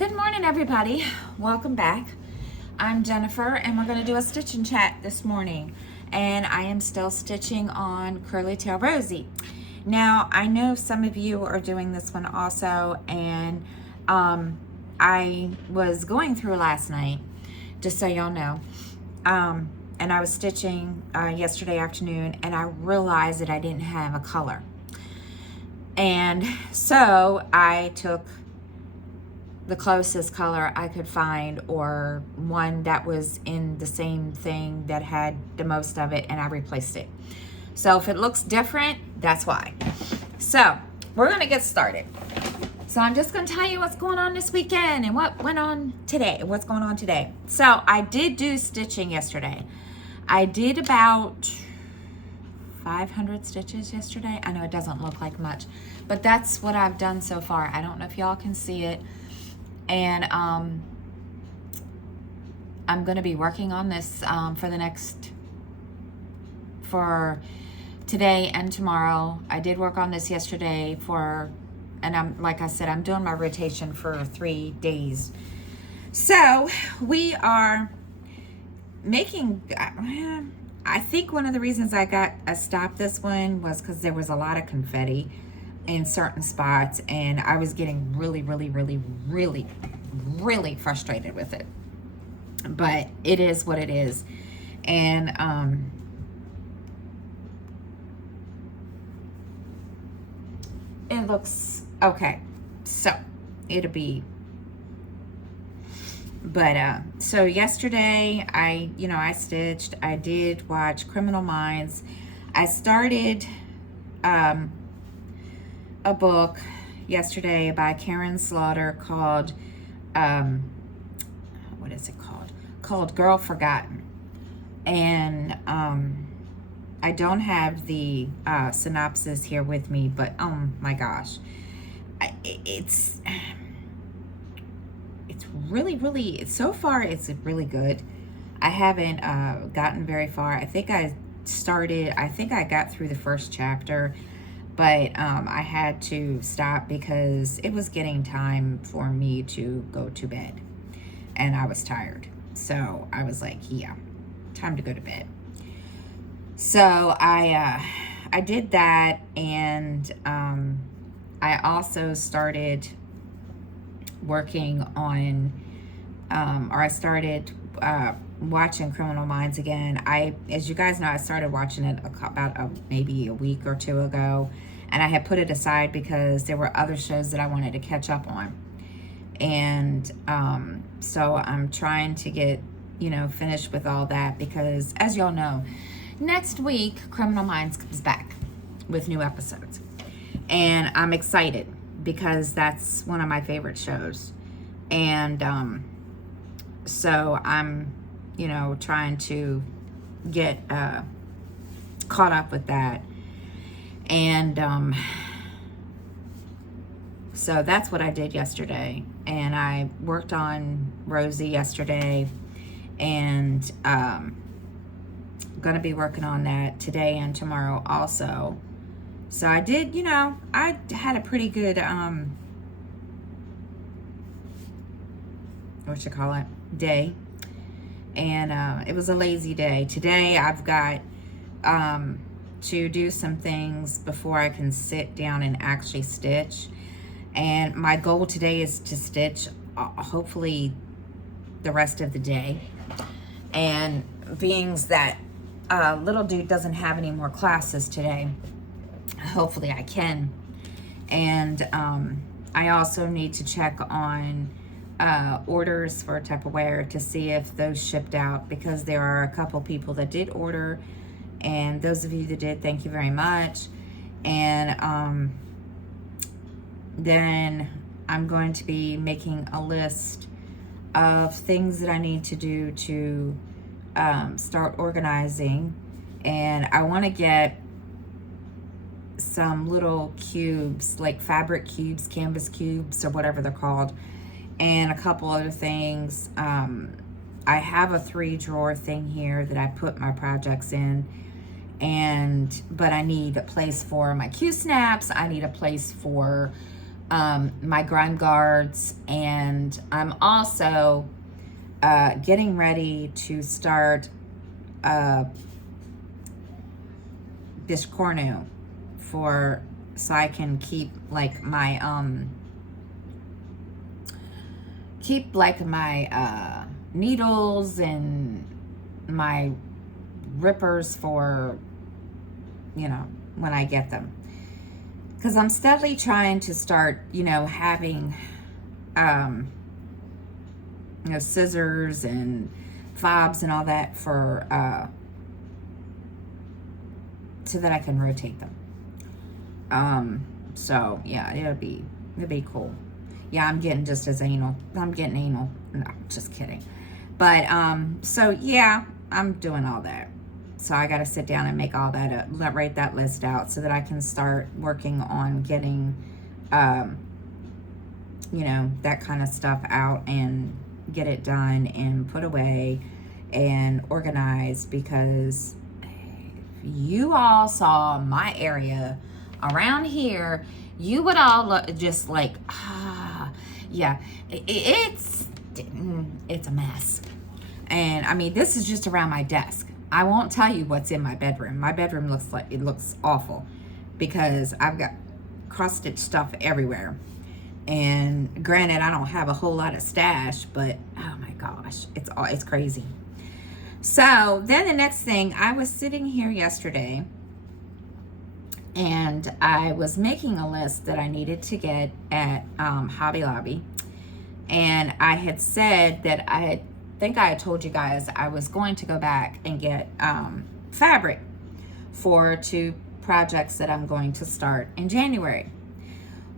Good morning, everybody. Welcome back. I'm Jennifer, and we're going to do a stitch and chat this morning. And I am still stitching on Curly Tail Rosie. Now, I know some of you are doing this one also, and I was going through last night, just so y'all know. And I was stitching yesterday afternoon, and I realized that I didn't have a color. And so I took the closest color I could find, or one that was in the same thing that had the most of it, and I replaced it. So if it looks different, that's why. So we're gonna get started. So I'm just gonna tell you what's going on this weekend and what's going on today. So I did do stitching yesterday. I did about 500 stitches yesterday. I know it doesn't look like much, but that's what I've done so far. I don't know if y'all can see it. And I'm going to be working on this for today and tomorrow. I did work on this yesterday and like I said, I'm doing my rotation for 3 days. So we are making, I think one of the reasons I stopped this one was because there was a lot of confetti in certain spots, and I was getting really frustrated with it. But it is what it is. And it looks okay. So it'll be, but so yesterday I stitched. I did watch Criminal Minds. I started a book yesterday by Karen Slaughter called what is it called? Called Girl Forgotten. And I don't have the synopsis here with me, but oh my gosh, it's really so far it's really good. I haven't gotten very far. I think I got through the first chapter, but I had to stop because it was getting time for me to go to bed, and I was tired. So I was like, yeah, time to go to bed. So I did that, and I also started working on, I started watching Criminal Minds again. As you guys know, I started watching it about maybe a week or two ago, and I had put it aside because there were other shows that I wanted to catch up on. And so I'm trying to get, finished with all that, because as y'all know, next week Criminal Minds comes back with new episodes. And I'm excited because that's one of my favorite shows. And so I'm, trying to get caught up with that. And so that's what I did yesterday. And I worked on Rosie yesterday, and gonna be working on that today and tomorrow also. So I did, I had a pretty good day. And it was a lazy day. Today I've got to do some things before I can sit down and actually stitch. And my goal today is to stitch hopefully the rest of the day. And being that little dude doesn't have any more classes today, hopefully I can. And I also need to check on orders for Tupperware to see if those shipped out, because there are a couple people that did order, and those of you that did, thank you very much. And then I'm going to be making a list of things that I need to do to start organizing. And I want to get some little cubes, like fabric cubes, canvas cubes, or whatever they're called, and a couple other things. I have a 3-drawer thing here that I put my projects in, but I need a place for my Q-snaps. I need a place for my grime guards, and I'm also getting ready to start this cornu for, so I can keep like my needles and my rippers for, you know, when I get them. Because I'm steadily trying to start, you know, having, you know, scissors and fobs and all that for, so that I can rotate them. So yeah, it'll be cool. Yeah, I'm getting just as anal. I'm getting anal. No, just kidding. But, so yeah, I'm doing all that. So I got to sit down and make all that, write that list out so that I can start working on getting, you know, that kind of stuff out and get it done and put away and organized. Because if you all saw my area around here, you would all look just like, yeah, it's a mess. And I mean, this is just around my desk. I won't tell you what's in my bedroom. My bedroom looks like, it looks awful because I've got cross-stitch stuff everywhere. And granted, I don't have a whole lot of stash, but oh my gosh, it's crazy. So then the next thing, I was sitting here yesterday and I was making a list that I needed to get at Hobby Lobby. And I had said that I think I had told you guys I was going to go back and get fabric for 2 projects that I'm going to start in January.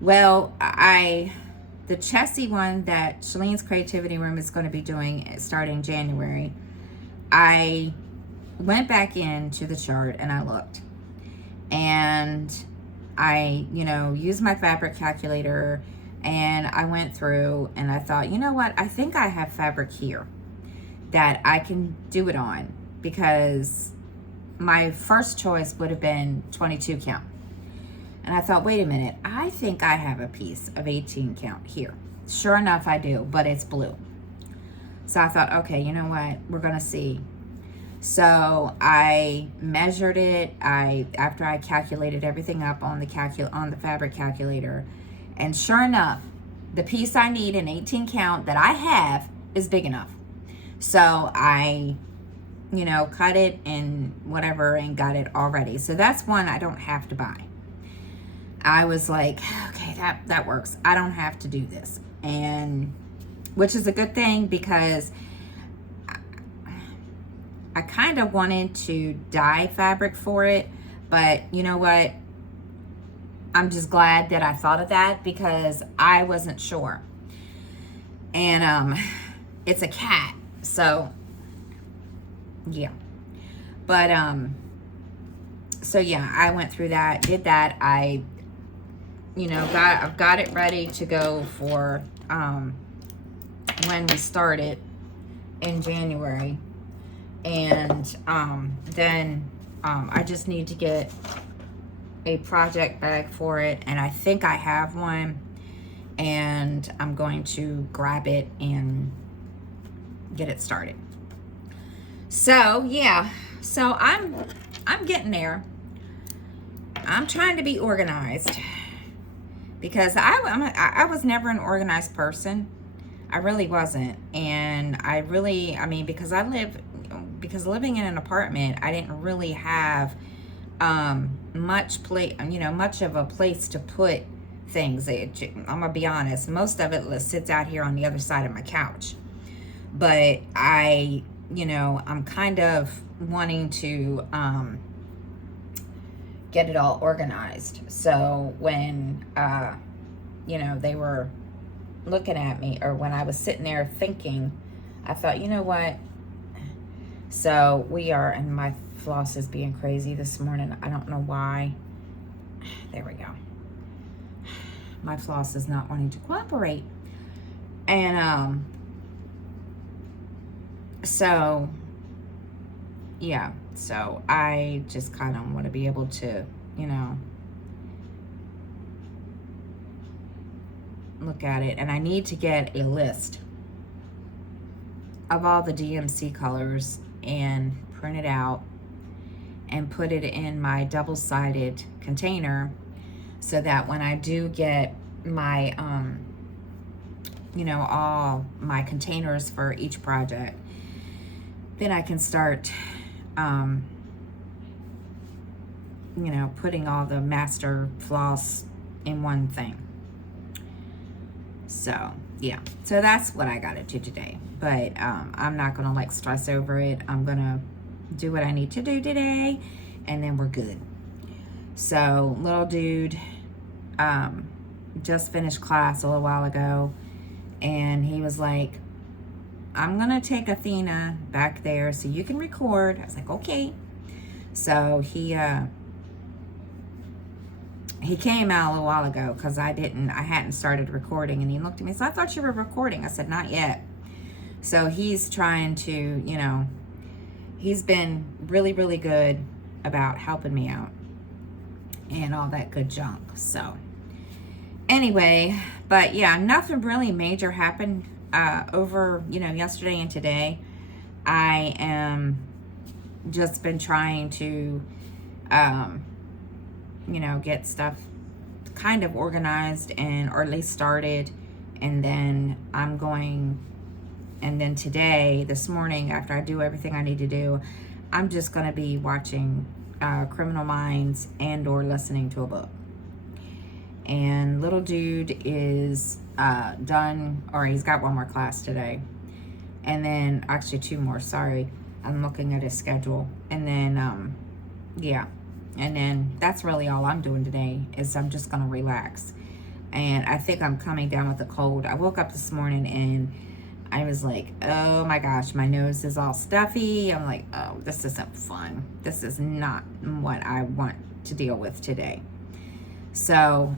Well, the chessy one that Shalene's Creativity Room is going to be doing starting January, I went back into the chart and I looked. And I, you know, used my fabric calculator and I went through and I thought, you know what, I think I have fabric here that I can do it on, because my first choice would have been 22 count. And I thought, wait a minute, I think I have a piece of 18 count here. Sure enough, I do, but it's blue. So I thought, okay, you know what, we're gonna see. So I measured it. After I calculated everything up on the fabric calculator, and sure enough, the piece I need in 18 count that I have is big enough. So I, you know, cut it and whatever and got it already. So that's one I don't have to buy. I was like, okay, that works. I don't have to do this, and which is a good thing, because I kind of wanted to dye fabric for it, but you know what? I'm just glad that I thought of that, because I wasn't sure. And it's a cat, so yeah. But so yeah, I went through that, did that. I, you know, I've got it ready to go for when we start it in January. And then I just need to get a project bag for it, and I think I have one, and I'm going to grab it and get it started. So yeah, so I'm getting there. I'm trying to be organized, because I was never an organized person. I really wasn't. And I mean, because living in an apartment, I didn't really have much of a place to put things. I'm gonna be honest, most of it sits out here on the other side of my couch. But I'm kind of wanting to get it all organized. So when they were looking at me, or when I was sitting there thinking, I thought, you know what? So and my floss is being crazy this morning. I don't know why. There we go. My floss is not wanting to cooperate. And so yeah, so I just kind of want to be able to, look at it, and I need to get a list of all the DMC colors and print it out and put it in my double-sided container so that when I do get my, you know, all my containers for each project, then I can start, you know, putting all the master floss in one thing. So, yeah. So that's what I got to do today. But I'm not going to, like, stress over it. I'm going to do what I need to do today, and then we're good. So, little dude just finished class a little while ago, and he was like, I'm going to take Athena back there so you can record. I was like, okay. So he came out a little while ago because I hadn't started recording, and he looked at me, so I thought you were recording. I said, not yet. So he's trying to, you know, he's been really, really good about helping me out and all that good junk. So anyway, but yeah, nothing really major happened over, you know, yesterday and today. I am just been trying to, you know, get stuff kind of organized or at least started. And then and then today, this morning, after I do everything I need to do, I'm just going to be watching Criminal Minds or listening to a book. And little dude is done, or he's got one more class today. And then, actually 2 more, sorry. I'm looking at his schedule. And then, yeah. And then that's really all I'm doing today is I'm just going to relax. And I think I'm coming down with a cold. I woke up this morning and I was like, oh my gosh, my nose is all stuffy. I'm like, oh, this isn't fun. This is not what I want to deal with today. So,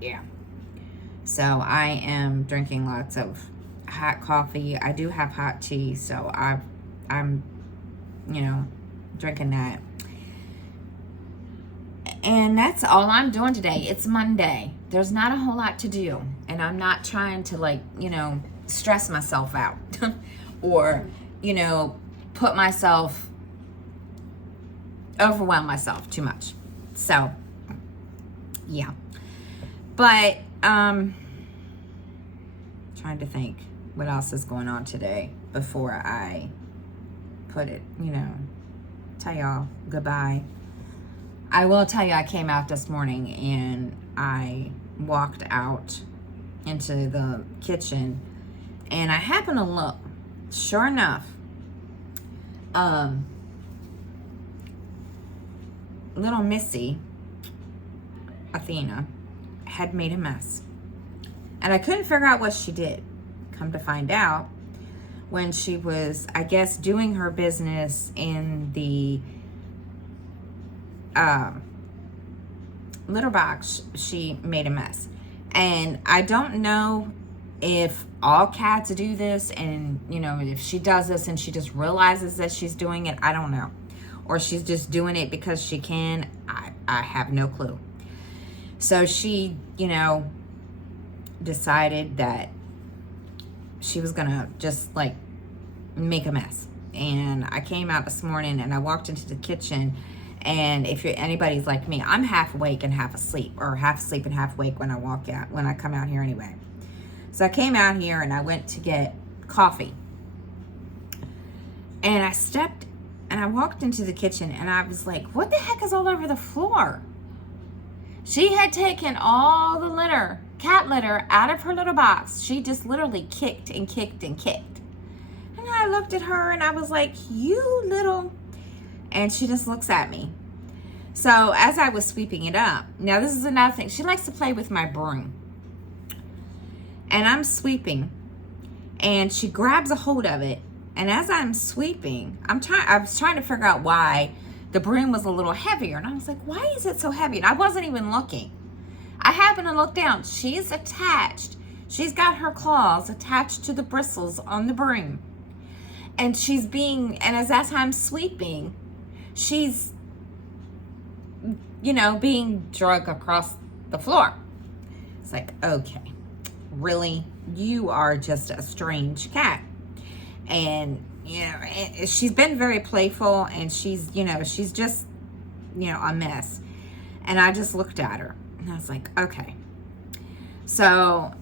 yeah. So I am drinking lots of hot coffee. I do have hot tea, so I'm, you know, drinking that. And that's all I'm doing today. It's Monday. There's not a whole lot to do. And I'm not trying to, like, you know, stress myself out or, you know, overwhelm myself too much. So, yeah. But, trying to think what else is going on today before I put it, you know, tell y'all goodbye. I will tell you, I came out this morning and I walked out into the kitchen and I happened to look. Sure enough, little Missy, Athena, had made a mess. And I couldn't figure out what she did. Come to find out, when she was, I guess, doing her business in the litter box, she made a mess. And I don't know if all cats do this, and, you know, if she does this and she just realizes that she's doing it, I don't know. Or she's just doing it because she can. I have no clue. So she, you know, decided that she was gonna just, like, make a mess. And I came out this morning and I walked into the kitchen, and if anybody's like me, I'm half awake and half asleep, or half asleep and half awake when I come out here anyway. So I came out here and I went to get coffee. And I walked into the kitchen and I was like, what the heck is all over the floor? She had taken all the litter, cat litter, out of her little box. She just literally kicked and kicked and kicked. And I looked at her and I was like, you little... And she just looks at me. So as I was sweeping it up, now this is another thing. She likes to play with my broom. And I'm sweeping, and she grabs a hold of it. And as I'm sweeping, I was trying to figure out why the broom was a little heavier. And I was like, why is it so heavy? And I wasn't even looking. I happened to look down. She's attached. She's got her claws attached to the bristles on the broom. And as I'm sweeping, she's, you know, being dragged across the floor. It's like, okay, really, you are just a strange cat. And, you know, she's been very playful, and she's, you know, she's just, you know, a mess. And I just looked at her and I was like, okay. So,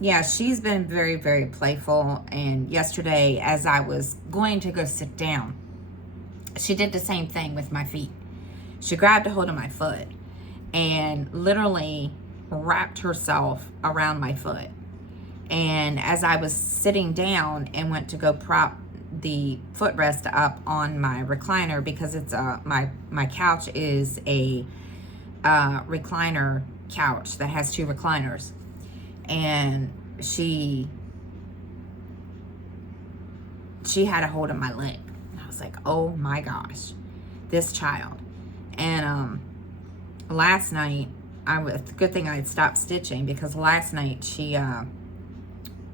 yeah, she's been very, very playful. And yesterday, as I was going to go sit down, she did the same thing with my feet. She grabbed a hold of my foot and literally wrapped herself around my foot. And as I was sitting down and went to go prop the footrest up on my recliner, because it's my couch is a recliner couch that has 2 recliners, and she had a hold of my leg. I was like, oh my gosh, this child. And last night, good thing I had stopped stitching, because last night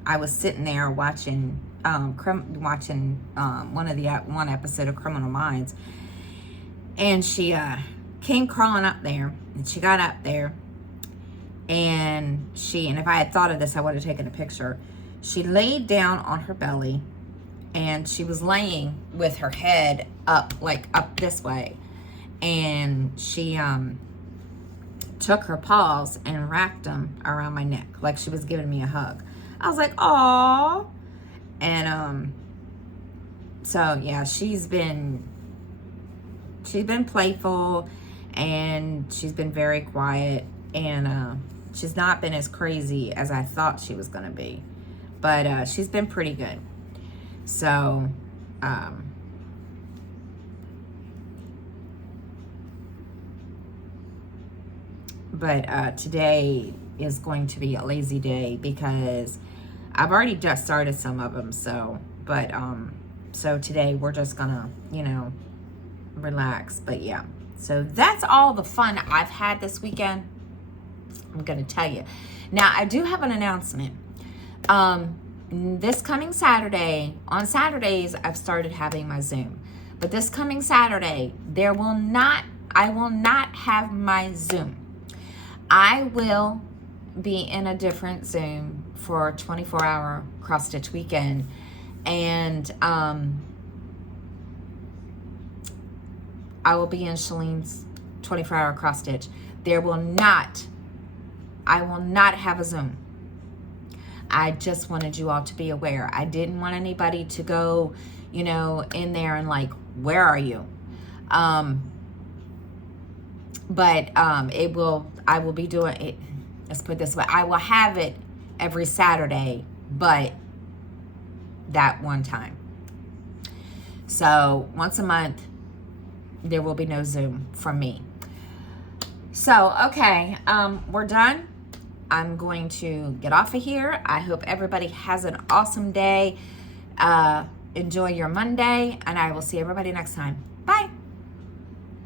I was sitting there watching one episode of Criminal Minds, and she came crawling up there, and she got up there, and if I had thought of this, I would have taken a picture. She laid down on her belly, and she was laying with her head up, like up this way, and she took her paws and wrapped them around my neck like she was giving me a hug. I was like, "Aw." And so yeah, she's been playful, and she's been very quiet, and she's not been as crazy as I thought she was gonna be, but she's been pretty good. So but today is going to be a lazy day, because I've already just started some of them. So today we're just gonna, you know, relax. But yeah, so that's all the fun I've had this weekend. I'm gonna tell you. Now, I do have an announcement. This coming Saturday, on Saturdays, I've started having my Zoom. But this coming Saturday, I will not have my Zoom. I will be in a different Zoom for 24-hour cross stitch weekend, and I will be in Shalene's 24-hour cross stitch. I will not have a Zoom. I just wanted you all to be aware. I didn't want anybody to go, you know, in there and like, where are you? I will be doing it. Let's put it this way. I will have it every Saturday, but that one time. So once a month, there will be no Zoom from me. So, okay, we're done. I'm going to get off of here. I hope everybody has an awesome day. Enjoy your Monday, and I will see everybody next time.